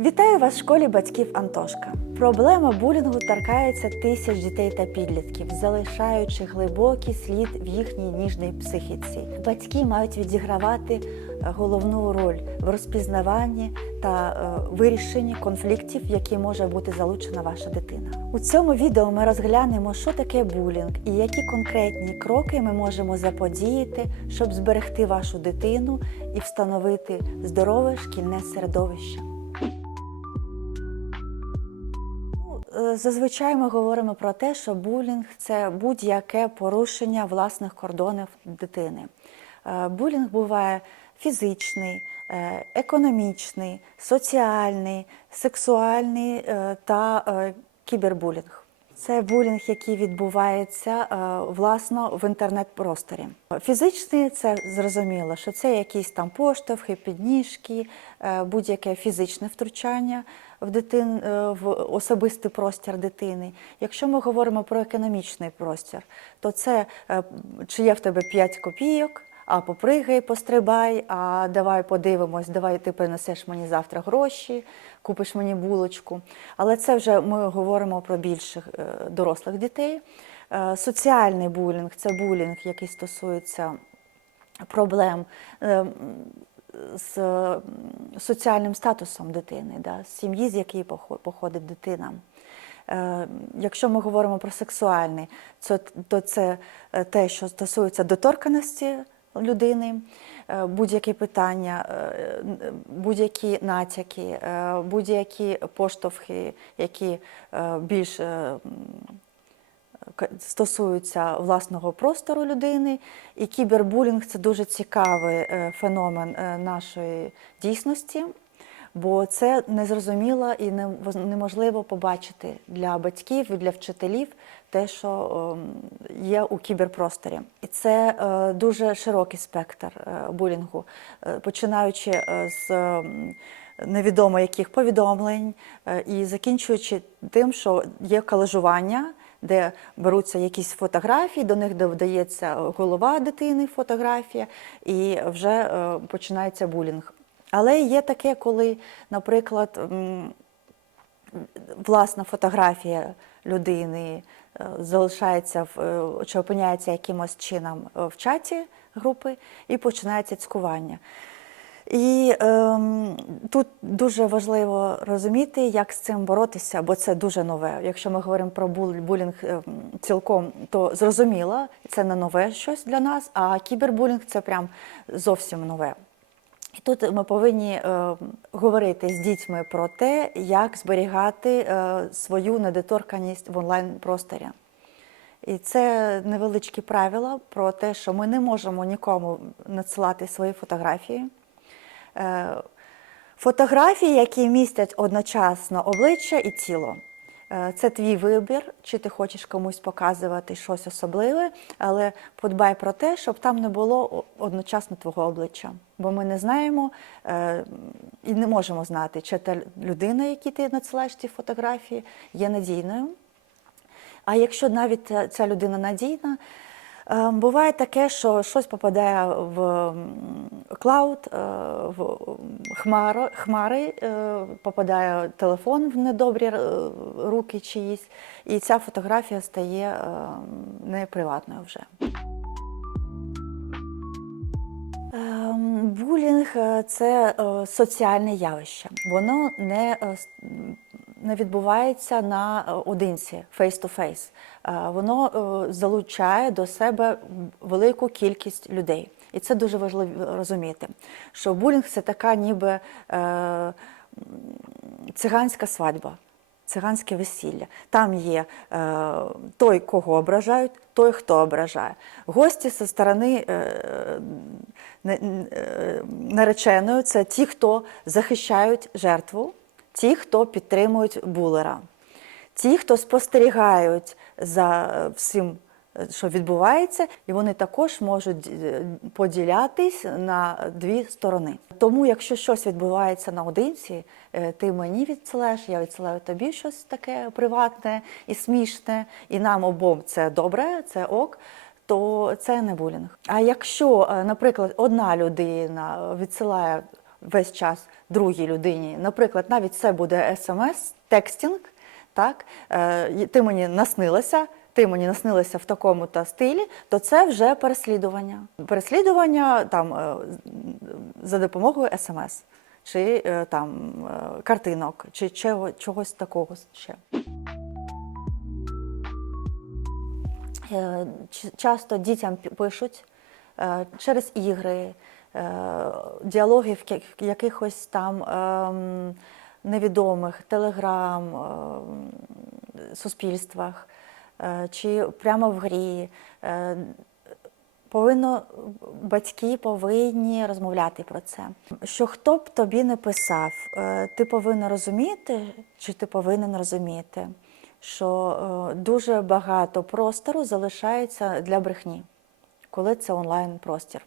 Вітаю вас в школі батьків Антошка. Проблема булінгу торкається тисяч дітей та підлітків, залишаючи глибокий слід в їхній ніжній психіці. Батьки мають відігравати е, головну роль в розпізнаванні та е, вирішенні конфліктів, які може бути залучена ваша дитина. У цьому відео ми розглянемо, що таке булінг і які конкретні кроки ми можемо заподіяти, щоб зберегти вашу дитину і встановити здорове шкільне середовище. Зазвичай ми говоримо про те, що булінг це будь-яке порушення власних кордонів дитини. Е, Булінг буває фізичний, е, економічний, соціальний, сексуальний е, та кібербулінг. Це булінг, який відбувається е, власно в інтернет-просторі. Фізичний це зрозуміло, що це якісь там поштовхи, підніжки, е, будь-яке фізичне втручання в дитин е, в особистий простір дитини. Якщо ми говоримо про економічний простір, то це чи є в тебе 5 копійок. А попригай, пострибай, а давай подивимось, давай ти принесеш мені завтра гроші, купиш мені булочку. Але це вже ми говоримо про більших е, дорослих дітей. Е, Соціальний булінг це булінг, який стосується проблем е, з соціальним статусом дитини, да, з сім'ї, з якої похо- походить дитина. Якщо ми говоримо про сексуальний, то це те, що стосується доторканості людини, е, будь-які питання, е, будь-які натяки, е, будь-які поштовхи, які більш стосуються власного простору людини. І кібербулінг це дуже цікавий феномен нашої дійсності, бо це незрозуміло і неможливо побачити для батьків і для вчителів те, що ем, є у кіберпросторі. І це е, дуже широкий спектр е, булінгу, е, починаючи з ем, невідомо яких повідомлень і закінчуючи тим, що є колежування, де беруться якісь фотографії, до них додається голова дитини, фотографія, і вже починається булінг. Але є таке, коли, наприклад, власна фотографія людини залишається в е, чи опиняється якимось чином е, в чаті групи і починається цькування. І ем, тут дуже важливо розуміти, як з цим боротися, бо це дуже нове. Якщо ми говоримо про бул- булінг ем, цілком, то зрозуміло, це не нове щось для нас, а кібербулінг це прям зовсім нове. І тут ми повинні е, говорити з дітьми про те, як зберігати е, свою недоторканість в онлайн-просторі. І це невеличкі правила про те, що ми не можемо нікому надсилати свої фотографії. Е, Фотографії, які містять одночасно обличчя і тіло. Е, Це твій вибір, чи ти хочеш комусь показувати щось особливе, але подбай про те, щоб там не було одночасно твого обличчя. Бо ми не знаємо е, і не можемо знати, чи та людина, якій ти надсилаєш ці фотографії, є надійною. А якщо навіть ця- ця людина надійна, е, буває таке, що щось попадає в клауд, е, в хмаро, хмари, е, попадає телефон в недобрі е, руки чиїсь, і ця фотографія стає неприватною вже. Ем, Булінг це соціальне явище. Воно не, не відбувається наодинці, face-to-face. Е, Воно е, залучає до себе велику кількість людей. І це дуже важливо розуміти, що булінг це така ніби е, циганська свадьба циганське весілля. Там є е, той, кого ображають, той, хто ображає. Гості зі сторони е, е, нареченої це ті, хто захищають жертву, ті, хто підтримують булера, ті, хто спостерігають за е, всім. е, Що відбувається, і вони також можуть е, поділятись на дві сторони. Тому, якщо щось відбувається наодинці, ти мені відсилаєш, я відсилаю тобі щось таке приватне і смішне, і нам обом це добре, це ок. То це не булінг. А якщо, наприклад, одна людина відсилає весь час другій людині. Наприклад, навіть це буде смс, текстінг. Так, Е, ти мені наснилася, ти мені наснилася в такому та стилі, то це вже переслідування. Переслідування там е, за допомогою смс чи е, там картинок, чи чого, чогось такого ще. Часто дітям пишуть через ігри, е, діалоги в ки- в якихось там ем, невідомих телеграм, ем, суспільствах е, чи прямо в грі. Е, Повинно батьки повинні розмовляти про це. Що хто б тобі не писав, е, ти повинен розуміти, чи ти повинен розуміти, що е, дуже багато простору залишається для брехні, коли це онлайн простір.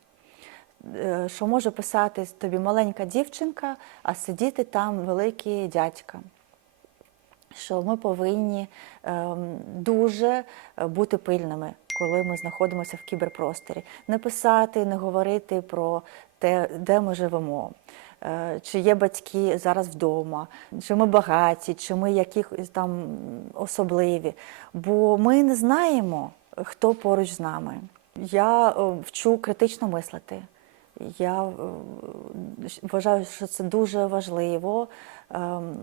Е, Що може писати тобі маленька дівчинка, а сидіти там великий дядька що ми повинні ем, дуже е, бути пильними, коли ми знаходимося в кіберпросторі. Не писати, не говорити про те, де ми живемо. Е, Чи є батьки зараз вдома, чи ми багаті, чи ми якісь там особливі. Бо ми не знаємо, хто поруч з нами. Я вчу критично мислити. Я е, вважаю, що це дуже важливо. ем,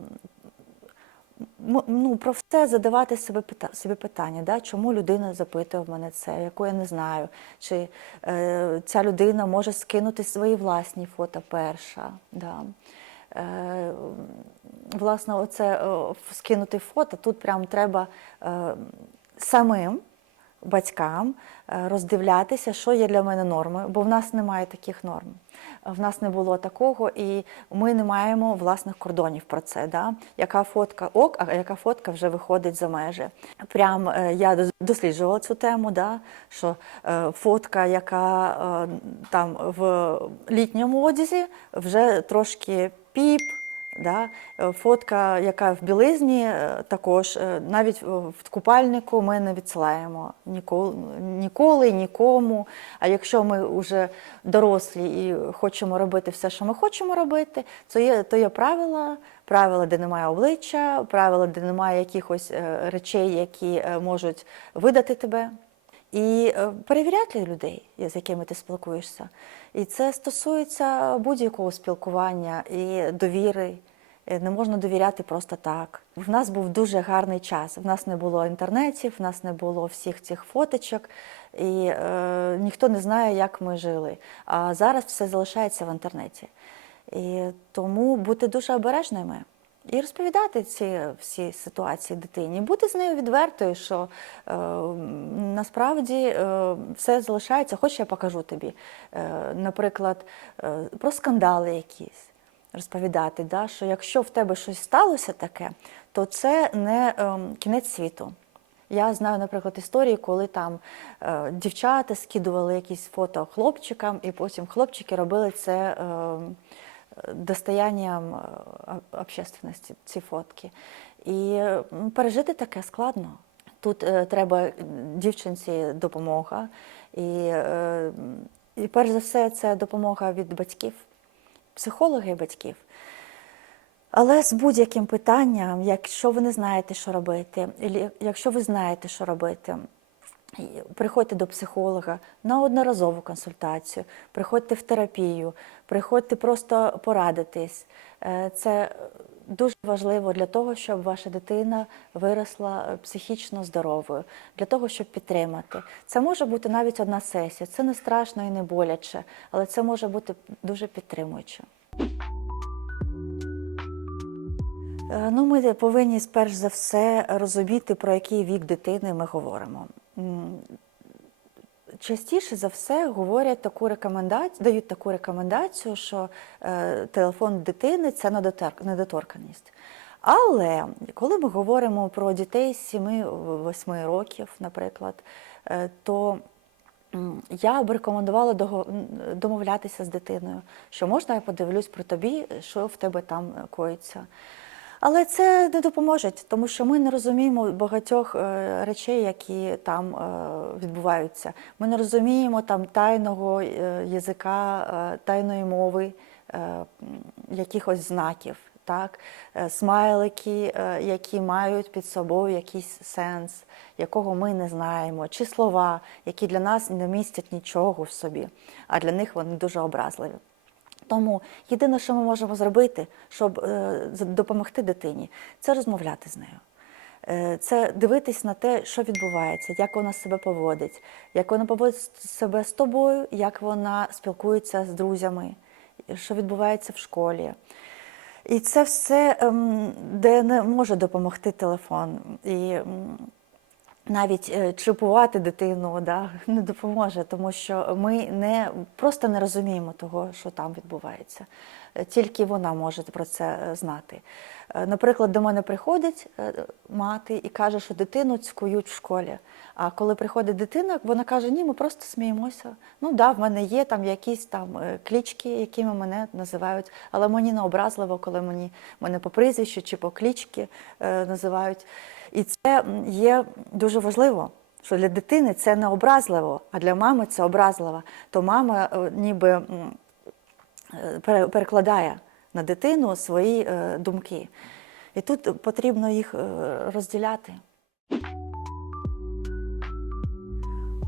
ну, про все задавати пита- собі питання, да? чому людина запитує в мене це, яку я не знаю, чи е, ця людина може скинути свої власні фото перша. Да? Е, власне, оце е, скинути фото, тут прям треба е, самим батькам е, роздивлятися, що є для мене нормою, бо в нас немає таких норм. В нас не було такого, і ми не маємо власних кордонів про це. Да? Яка фотка ок, а яка фотка вже виходить за межі. Прям е, я досліджувала цю тему, да? що е, фотка, яка там в літньому одязі, вже трошки піп. Да? Е, Фотка, яка в білизні, е, також е, навіть в купальнику ми не відсилаємо ніколи, ніколи, нікому. А якщо ми вже дорослі і хочемо робити все, що ми хочемо робити, то є, то є правила, правила, де немає обличчя, правила, де немає якихось речей, які можуть видати тебе. І е, перевіряти людей, з якими ти спілкуєшся. І це стосується будь-якого спілкування і довіри. Е, Не можна довіряти просто так. В нас був дуже гарний час. В нас не було інтернетів, в нас не було всіх цих фоточок, і е, ніхто не знає, як ми жили. А зараз все залишається в інтернеті. І тому бути дуже обережними. І розповідати ці всі ситуації дитині, бути з нею відвертою, що е, насправді е, все залишається, хоч я покажу тобі. Е, наприклад, е, про скандали якісь розповідати, да, що якщо в тебе щось сталося таке, то це не е, кінець світу. Я знаю, наприклад, історії, коли там е, дівчата скидували якісь фото хлопчикам, і потім хлопчики робили це е, достоянням е, общественності, ці фотки. І пережити таке складно. Тут е, треба дівчинці допомога, і, е, і перш за все це допомога від батьків, психологи батьків. Але з будь-яким питанням, якщо ви не знаєте, що робити, якщо ви знаєте, що робити, приходьте до психолога на одноразову консультацію, приходьте в терапію, приходьте просто порадитись. Е, Це дуже важливо для того, щоб ваша дитина виросла психічно здоровою, для того, щоб підтримати. Це може бути навіть одна сесія. Це не страшно і не боляче, але це може бути дуже підтримуюче. Е, Ну, ми повинні перш за все розуміти, про який вік дитини ми говоримо. Частіше за все говорять таку рекомендацію, дають таку рекомендацію, що е, телефон дитини це недоторканність. Але коли ми говоримо про дітей з 7-8 років, наприклад, е, то я б рекомендувала домовлятися з дитиною, що можна я подивлюсь про тобі, що в тебе там коїться. Але це не допоможе, тому що ми не розуміємо багатьох е, речей, які там е, відбуваються. Ми не розуміємо там тайного е, язика, тайної мови. якихось знаків, так? Смайлики, які мають під собою якийсь сенс, якого ми не знаємо, чи слова, які для нас не містять нічого в собі, а для них вони дуже образливі. Тому єдине, що ми можемо зробити, щоб е, допомогти дитині, це розмовляти з нею. Е, Це дивитись на те, що відбувається, як вона себе поводить, як вона поводить себе з тобою, як вона спілкується з друзями, що відбувається в школі. І це все, ем, де не може допомогти телефон. І навіть е, чіпувати дитину да, не допоможе, тому що ми не просто не розуміємо того, що там відбувається. Е, Тільки вона може про це е, знати. Наприклад, до мене приходить мати і каже, що дитину цькують в школі. А коли приходить дитина, вона каже: Ні, ми просто сміємося. Ну да, в мене є там якісь там клічки, якими мене називають, але мені не образливо, коли мені мене по прізвищу чи по клічки називають. І це є дуже важливо, що для дитини це не образливо, а для мами це образливо. То мама е, ніби е, пере- перекладає на дитину свої е, думки. І тут потрібно їх розділяти.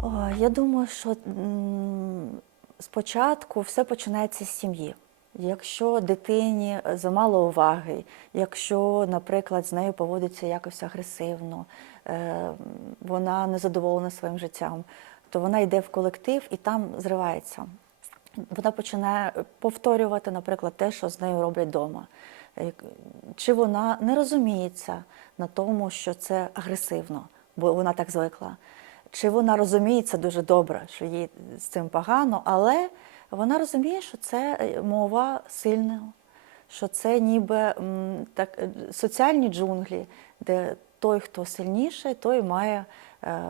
О, я думаю, що спочатку все починається з сім'ї. Якщо дитині замало уваги, якщо, наприклад, з нею поводиться якось агресивно, е, вона не задоволена своїм життям, то вона йде в колектив і там зривається. Вона починає повторювати, наприклад, те, що з нею роблять вдома. Чи вона не розуміється на тому, що це агресивно, бо вона так звикла. Чи вона розуміє це дуже добре, що їй з цим погано, але вона розуміє, що це е, мова сильного, що це ніби так, е, соціальні джунглі, де той, хто сильніший, той має е,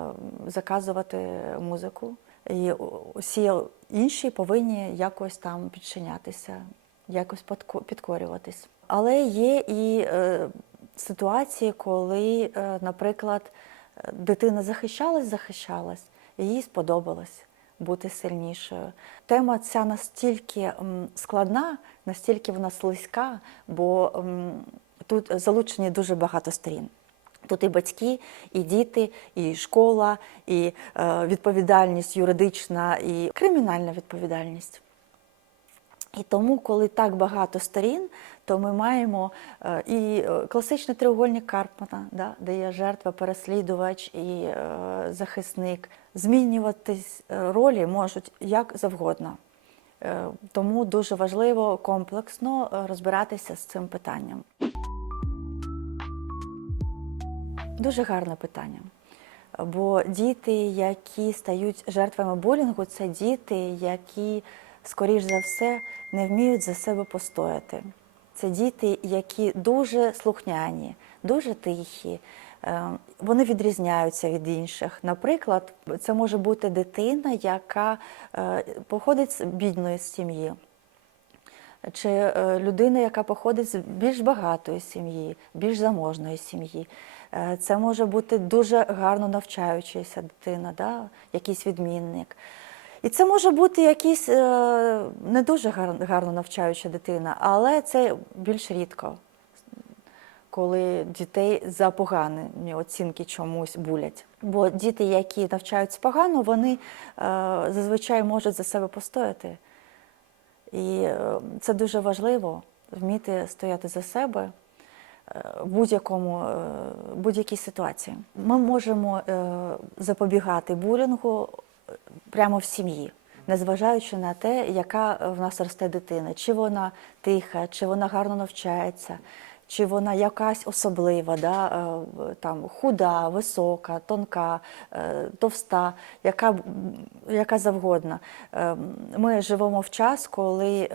заказувати музику. І усі інші повинні якось там підчинятися, якось підкорюватись. Але є і е, ситуації, коли, е, наприклад, дитина захищалась, захищалась, і їй сподобалось бути сильнішою. Тема ця настільки складна, настільки вона слизька, бо тут залучені дуже багато сторін. Тут і батьки, і діти, і школа, і е, відповідальність юридична, і кримінальна відповідальність. І тому, коли так багато сторін, то ми маємо е, і е, класичний треугольник Карпмана, да, де є жертва, переслідувач і е, захисник. Змінюватись ролі можуть як завгодно. Тому дуже важливо комплексно розбиратися з цим питанням. Дуже гарне питання. Бо діти, які стають жертвами булінгу, це діти, які, скоріш за все, не вміють за себе постояти. Це діти, які дуже слухняні, дуже тихі, е, вони відрізняються від інших. Наприклад, це може бути дитина, яка е, походить з бідної сім'ї чи е, людина, яка походить з більш багатої сім'ї, більш заможної сім'ї. Це може бути дуже гарно навчаючася дитина, да? якийсь відмінник. І це може бути якийсь е, не дуже гар- гарно навчаюча дитина, але це більш рідко, коли дітей за погані оцінки чомусь булять. Бо діти, які навчаються погано, вони е, зазвичай можуть за себе постояти. І е, це дуже важливо вміти стояти за себе в будь-якому будь-якій ситуації. Ми можемо запобігати булінгу прямо в сім'ї, незважаючи на те, яка в нас росте дитина, чи вона тиха, чи вона гарно навчається. Чи вона якась особлива, да, е, там, худа, висока, тонка, е, товста, яка, яка завгодна. Е, Ми живемо в час, коли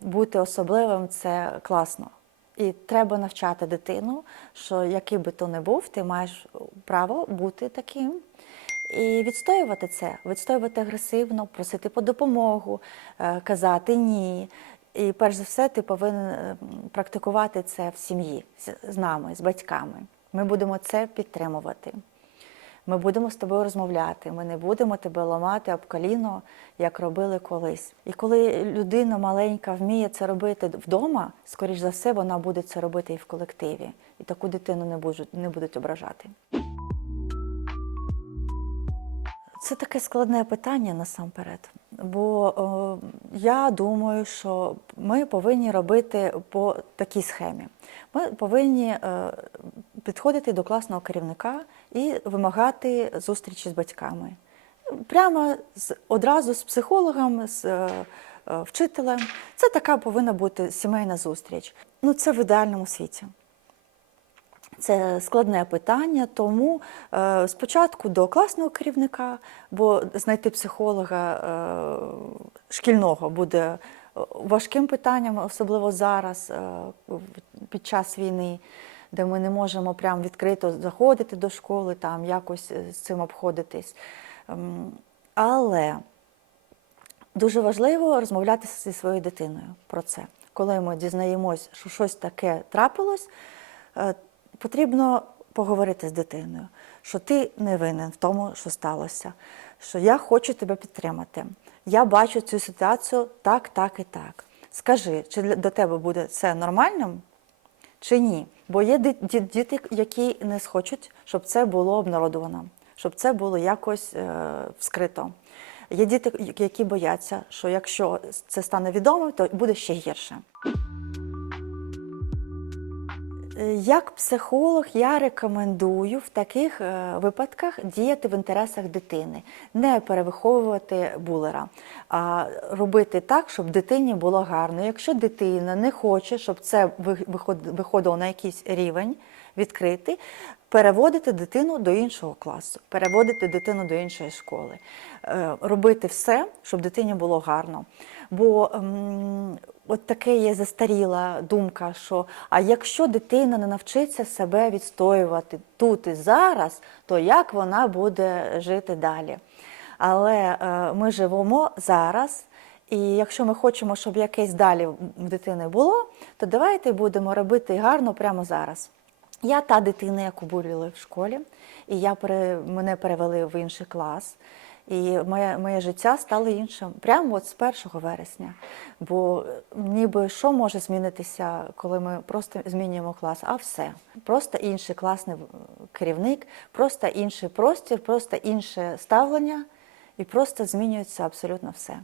бути особливим це класно. І треба навчати дитину, що який би то не був, ти маєш право бути таким. І відстоювати це, відстоювати агресивно, просити по допомогу, е, казати ні. І перш за все, ти повинен е, практикувати це в сім'ї з- з нами, з батьками. Ми будемо це підтримувати. Ми будемо з тобою розмовляти, ми не будемо тебе ламати об коліно, як робили колись. І коли людина маленька вміє це робити вдома, скоріш за все, вона буде це робити і в колективі. І таку дитину не будуть, не будуть ображати. Це таке складне питання насамперед. Бо е, я думаю, що ми повинні робити по такій схемі. Ми повинні е, підходити до класного керівника і вимагати зустрічі з батьками. Прямо з, одразу з психологом, з е, е, вчителем. Це така повинна бути сімейна зустріч. Ну, це в ідеальному світі. Це складне питання, тому е, спочатку до класного керівника, бо знайти психолога е, шкільного буде важким питанням, особливо зараз, е, під час війни, де ми не можемо прям відкрито заходити до школи, там якось е, з цим обходитись. Ем, Але Дуже важливо розмовляти зі своєю дитиною про це. Коли ми дізнаємось, що щось таке трапилось, е, потрібно поговорити з дитиною, що ти не винен в тому, що сталося, що я хочу тебе підтримати. Я бачу цю ситуацію так, так і так. Скажи, чи до тебе буде це нормальним, чи ні? Бо є діти, які не схочуть, щоб це було обнародовано, щоб це було якось е, вскрито. Є діти, які бояться, що якщо це стане відомо, то буде ще гірше. Е, Як психолог я рекомендую в таких е, випадках діяти в інтересах дитини, не перевиховувати булера, а робити так, щоб дитині було гарно. Якщо дитина не хоче, щоб це виходило на якийсь рівень відкритий, переводити дитину до іншого класу, переводити дитину до іншої школи, Е, робити все, щоб дитині було гарно. Бо ем, от таке є застаріла думка, що а якщо дитина не навчиться себе відстоювати тут і зараз, то як вона буде жити далі? Але е, ми живемо зараз, і якщо ми хочемо, щоб якесь далі в дитини було, то давайте будемо робити гарно прямо зараз. Я та дитина, яку буліли в школі, і я мене перевели в інший клас. І моє, моє життя стало іншим прямо от з 1 вересня. Бо ніби що може змінитися, коли ми просто змінюємо клас? А все. Просто інший класний керівник, просто інший простір, просто інше ставлення, і просто змінюється абсолютно все.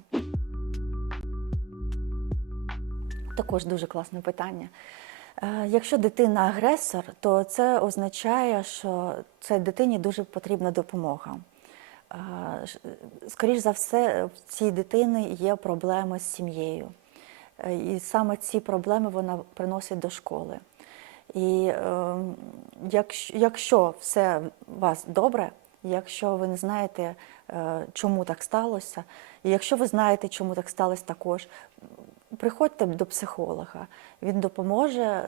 Також дуже класне питання. Е, Якщо дитина агресор, то це означає, що цій дитині дуже потрібна допомога. Е, Скоріш за все, в цій дитини є проблеми з сім'єю. Е, І саме ці проблеми вона приносить до школи. І е, якщо, все у вас добре, якщо ви не знаєте, е, чому так сталося, і якщо ви знаєте, чому так сталося також, приходьте до психолога. Він допоможе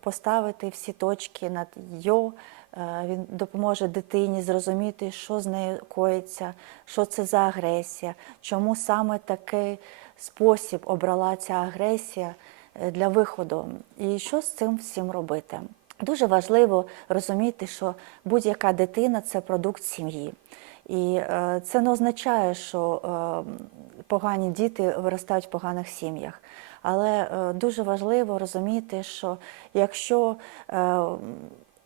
поставити всі точки над йо, він допоможе дитині зрозуміти, що з нею коїться, що це за агресія, чому саме такий спосіб обрала ця агресія е, для виходу, і що з цим всім робити. Дуже важливо розуміти, що будь-яка дитина це продукт сім'ї. І е, це не означає, що е, погані діти виростають в поганих сім'ях. Але е, дуже важливо розуміти, що якщо е,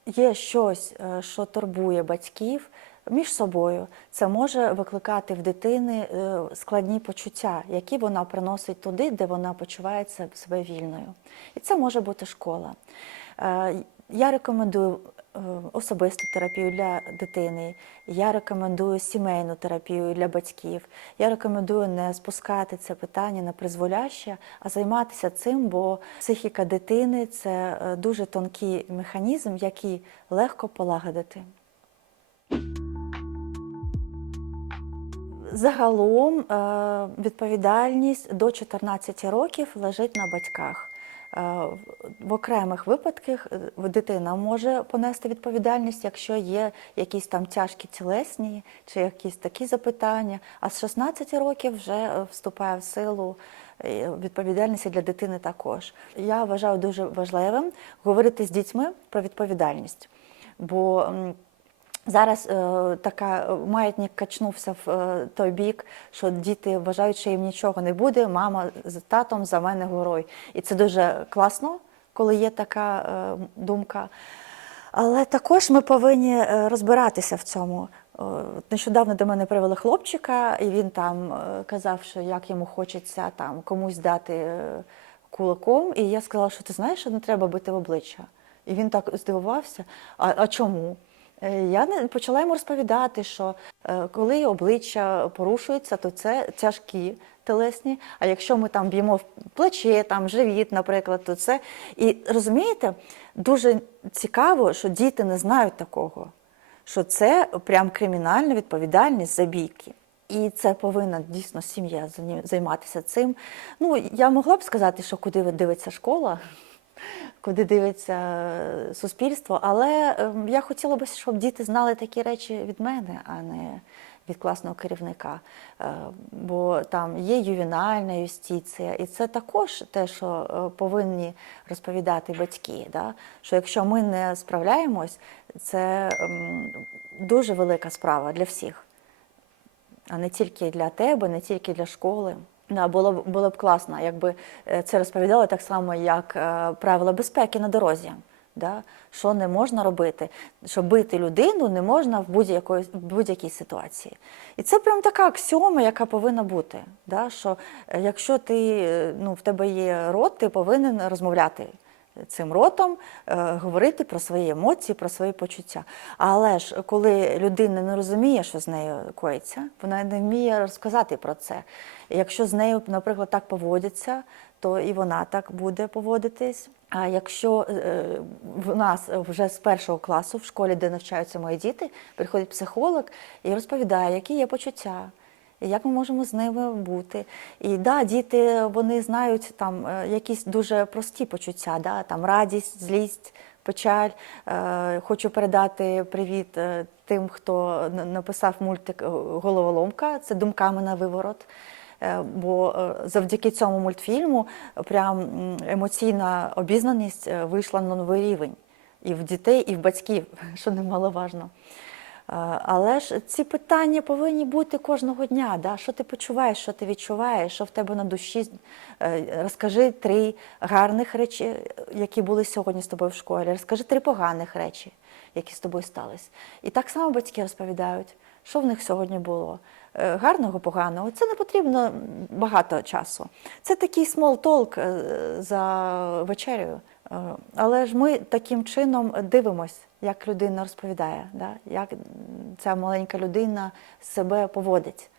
є щось, е, що турбує батьків між собою, це може викликати в дитини е, складні почуття, які вона приносить туди, де вона почувається себе вільною. І це може бути школа. Е, Я рекомендую особисту терапію для дитини. Я рекомендую сімейну терапію для батьків. Я рекомендую не спускати це питання на призволяще, а займатися цим, бо психіка дитини це е, дуже тонкий механізм, який легко полагодити. Загалом е, відповідальність до 14 років лежить на батьках. Е, В окремих випадках е, дитина може понести відповідальність, якщо є якісь там тяжкі тілесні чи якісь такі запитання. А з 16 років вже е, вступає в силу відповідальність для дитини також. Я вважаю дуже важливим говорити з дітьми про відповідальність. Бо Зараз е, така е, маятник качнувся в е, той бік, що діти вважають, що їм нічого не буде. Мама з татом за мене горой. І це дуже класно, коли є така е, думка. Але також ми повинні е, розбиратися в цьому. Е, Нещодавно до мене привели хлопчика, і він там казав, що як йому хочеться там комусь дати кулаком. І я сказала, що ти знаєш, що не треба бити в обличчя. І він так здивувався. А, а чому? Е, Я не- почала йому розповідати, що е, коли обличчя порушується, то це тяжкі телесні. А якщо ми там б'ємо в плече, там живіт, наприклад, то це. І розумієте, дуже цікаво, що діти не знають такого, що це прям кримінальна відповідальність за бійки. І це повинна дійсно сім'я займатися цим. Ну, я могла б сказати, що куди дивиться школа, куди дивиться е, суспільство. Але ем, я хотіла б, щоб діти знали такі речі від мене, а не від класного керівника. Е, Бо там є ювенальна юстиція, і це також те, що е, повинні розповідати батьки. Да? Що якщо ми не справляємось, це ем, дуже велика справа для всіх а не тільки для тебе, не тільки для школи. Було б було б класно, якби е, це розповідали так само, як е, правила безпеки на дорозі. Да? Що не можна робити, що бити людину не можна в будь-якій ситуації. І це прям така аксіома, яка повинна бути. Да? Що е, якщо ти ну, в тебе є рот, ти повинен розмовляти цим ротом, е, говорити про свої емоції, про свої почуття. Але ж коли людина не розуміє, що з нею коїться, вона не вміє розказати про це. Якщо з нею, наприклад, так поводяться, то і вона так буде поводитись. А якщо е, в нас вже з першого класу в школі, де навчаються мої діти, приходить психолог і розповідає, які є почуття. Як ми можемо з ними бути? І да, діти вони знають там е, якісь дуже прості почуття, да, там радість, злість, печаль. Е, Хочу передати привіт е, тим, хто написав мультик Головоломка. Це думками на виворот. Бо завдяки цьому мультфільму прям емоційна обізнаність вийшла на новий рівень і в дітей, і в батьків, що немаловажно. Е, Але ж ці питання повинні бути кожного дня. Да? Що ти почуваєш, що ти відчуваєш, що в тебе на душі. Е, Розкажи три гарних речі, які були сьогодні з тобою в школі. Розкажи три поганих речі, які з тобою стались. І так само батьки розповідають, що в них сьогодні було. Е, Гарного, поганого, це не потрібно багато часу. Це такий small talk за вечерею. Е, Але ж ми таким чином дивимось, як людина розповідає, да? як ця маленька людина себе поводить.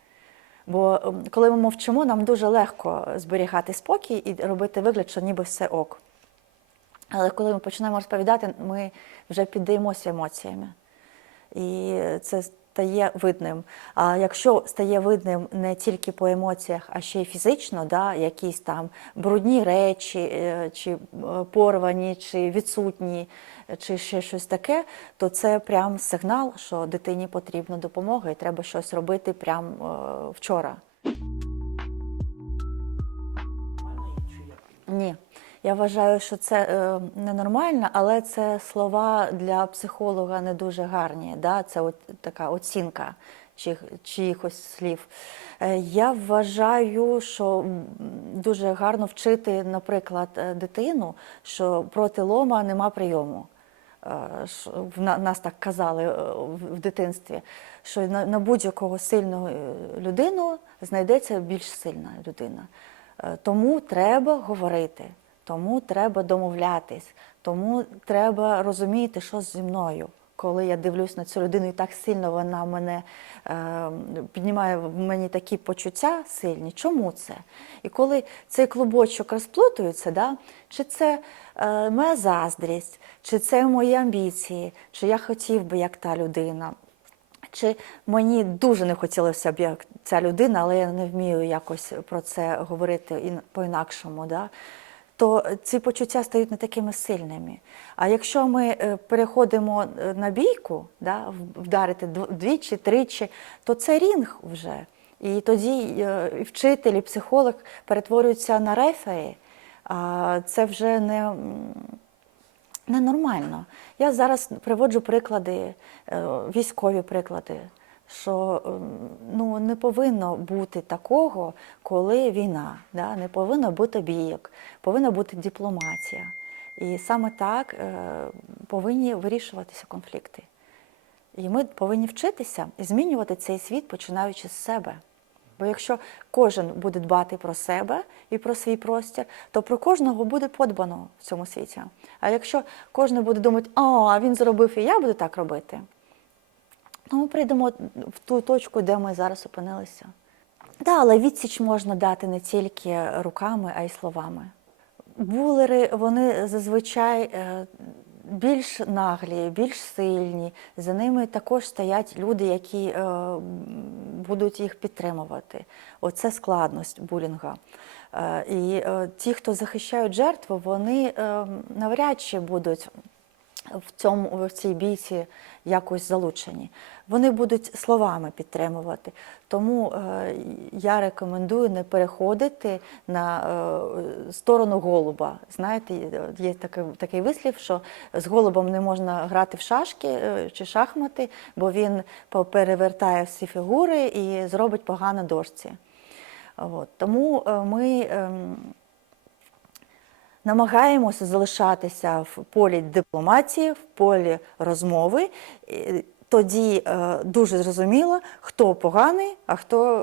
Бо коли ми мовчимо, нам дуже легко зберігати спокій і робити вигляд, що ніби все ок. Але коли ми починаємо розповідати, ми вже піддаємося емоціями. І це стає видним. А якщо стає видним не тільки по емоціях, а ще й фізично, да, якісь там брудні речі, е, чи е, порвані, чи відсутні, чи ще щось таке, то це прям сигнал, що дитині потрібна допомога і треба щось робити прямо е, вчора. Ні. Я вважаю, що це е, ненормально, але це слова для психолога не дуже гарні. Да? Це от така оцінка чих, чиїхось слів. Е, я вважаю, що дуже гарно вчити, наприклад, е, дитину, що проти лома нема прийому. Е, в нас так казали е, в дитинстві, що на, будь-якого сильного людину знайдеться більш сильна людина. Тому треба говорити, тому треба домовлятись, тому треба розуміти, що зі мною. Коли я дивлюсь на цю людину, і так сильно вона мене е, піднімає в мені такі почуття сильні. Чому це? І коли цей клубочок розплутується, да, чи це е, моя заздрість, чи це мої амбіції, чи я хотів би як та людина, чи мені дуже не хотілося б як ця людина, але я не вмію якось про це говорити по-інакшому. Да? То ці почуття стають не такими сильними. А якщо ми е, переходимо е, на бійку, да, вдарити дв- двічі, тричі, то це рінг вже. І тоді е, і вчитель, і психолог перетворюються на рефері. А це вже не, ненормально. Я зараз приводжу приклади, е, військові приклади, що ем, ну, не повинно бути такого, коли війна, да? не повинно бути бійок, повинна бути дипломатія. І саме так е, повинні вирішуватися конфлікти. І ми повинні вчитися і змінювати цей світ, починаючи з себе. Бо якщо кожен буде дбати про себе і про свій простір, то про кожного буде подбано в цьому світі. А якщо кожен буде думати, а він зробив і я буду так робити, то ми прийдемо в ту точку, де ми зараз опинилися. Да, але відсіч можна дати не тільки руками, а й словами. Булери вони зазвичай е, більш наглі, більш сильні. За ними також стоять люди, які е, будуть їх підтримувати. Оце складність булінга. Е, І ті, хто захищають жертву, вони навряд чи будуть в цьому в цій бійці якось залучені. Вони будуть словами підтримувати. Тому е, я рекомендую не переходити на е, сторону голуба. Знаєте, є такий, такий вислів, що з голубом не можна грати в шашки е, чи шахмати, бо він перевертає всі фігури і зробить погано дошці. От. Тому е, ми. ем, намагаємося залишатися в полі дипломатії, в полі розмови. Тоді е, дуже зрозуміло, хто поганий, а хто,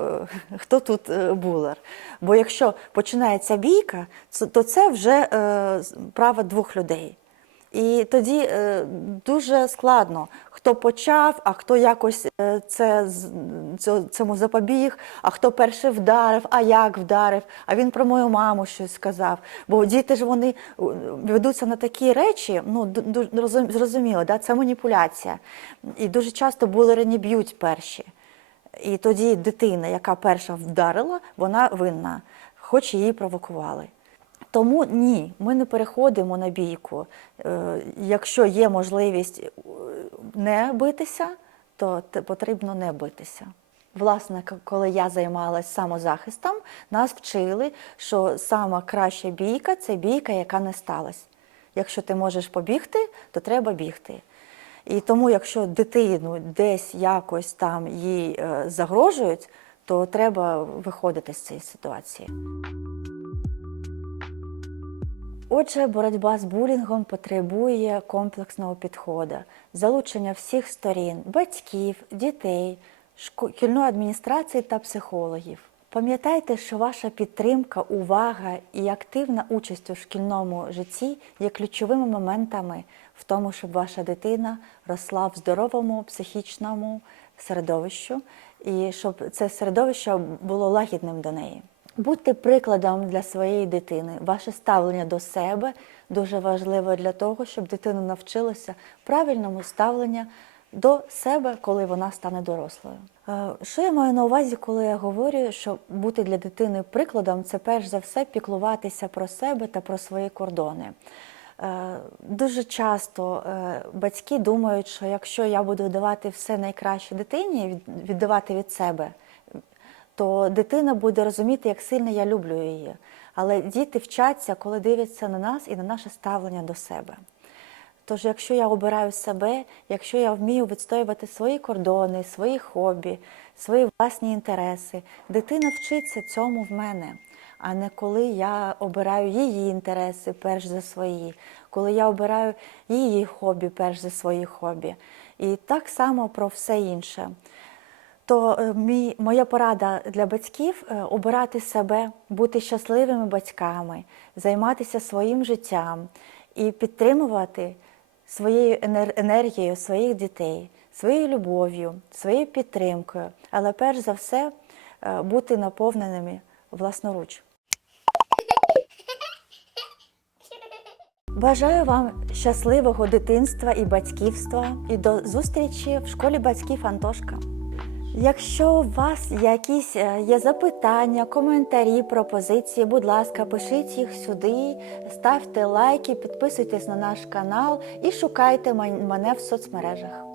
е, хто тут е, булер. Бо якщо починається бійка, то це вже е, право двох людей. І тоді е, дуже складно, хто почав, а хто якось е, це, цьому запобіг, а хто перший вдарив, а як вдарив, а він про мою маму щось сказав. Бо діти ж вони ведуться на такі речі, ну зрозуміло, да? це маніпуляція. І дуже часто булери б'ють перші. І тоді дитина, яка перша вдарила, вона винна, хоч її провокували. Тому ні, ми не переходимо на бійку. Е, Якщо є можливість е, не битися, то потрібно не битися. Власне, коли я займалась самозахистом, нас вчили, що сама краща бійка це бійка, яка не сталася. Якщо ти можеш побігти, то треба бігти. І тому, якщо дитину десь якось там їй е, загрожують, то треба виходити з цієї ситуації. Отже, боротьба з булінгом потребує комплексного підходу, залучення всіх сторін батьків, дітей, шкільної адміністрації та психологів. Пам'ятайте, що ваша підтримка, увага і активна участь у шкільному житті є ключовими моментами в тому, щоб ваша дитина росла в здоровому психічному середовищу і щоб це середовище було лагідним до неї. Будьте прикладом для своєї дитини. Ваше ставлення до себе дуже важливе для того, щоб дитина навчилася правильному ставленню до себе, коли вона стане дорослою. Е, Що я маю на увазі, коли я говорю, що бути для дитини прикладом це перш за все піклуватися про себе та про свої кордони. Е, Дуже часто е, батьки думають, що якщо я буду давати все найкраще дитині, віддавати від себе, то дитина буде розуміти, як сильно я люблю її. Але діти вчаться, коли дивляться на нас і на наше ставлення до себе. Тож, якщо я обираю себе, якщо я вмію відстоювати свої кордони, свої хобі, свої власні інтереси, дитина вчиться цьому в мене, а не коли я обираю її інтереси перш за свої, коли я обираю її хобі перш за свої хобі. І так само про все інше. То е, мій, моя порада для батьків е, обирати себе, бути щасливими батьками, займатися своїм життям і підтримувати своєю енергією своїх дітей, своєю любов'ю, своєю підтримкою, але перш за все е, бути наповненими власноруч. Бажаю вам щасливого дитинства і батьківства і до зустрічі в школі батьків Антошка. Якщо у вас якісь е, є запитання, коментарі, пропозиції, будь ласка, пишіть їх сюди, ставте лайки, підписуйтесь на наш канал і шукайте мен- мене в соцмережах.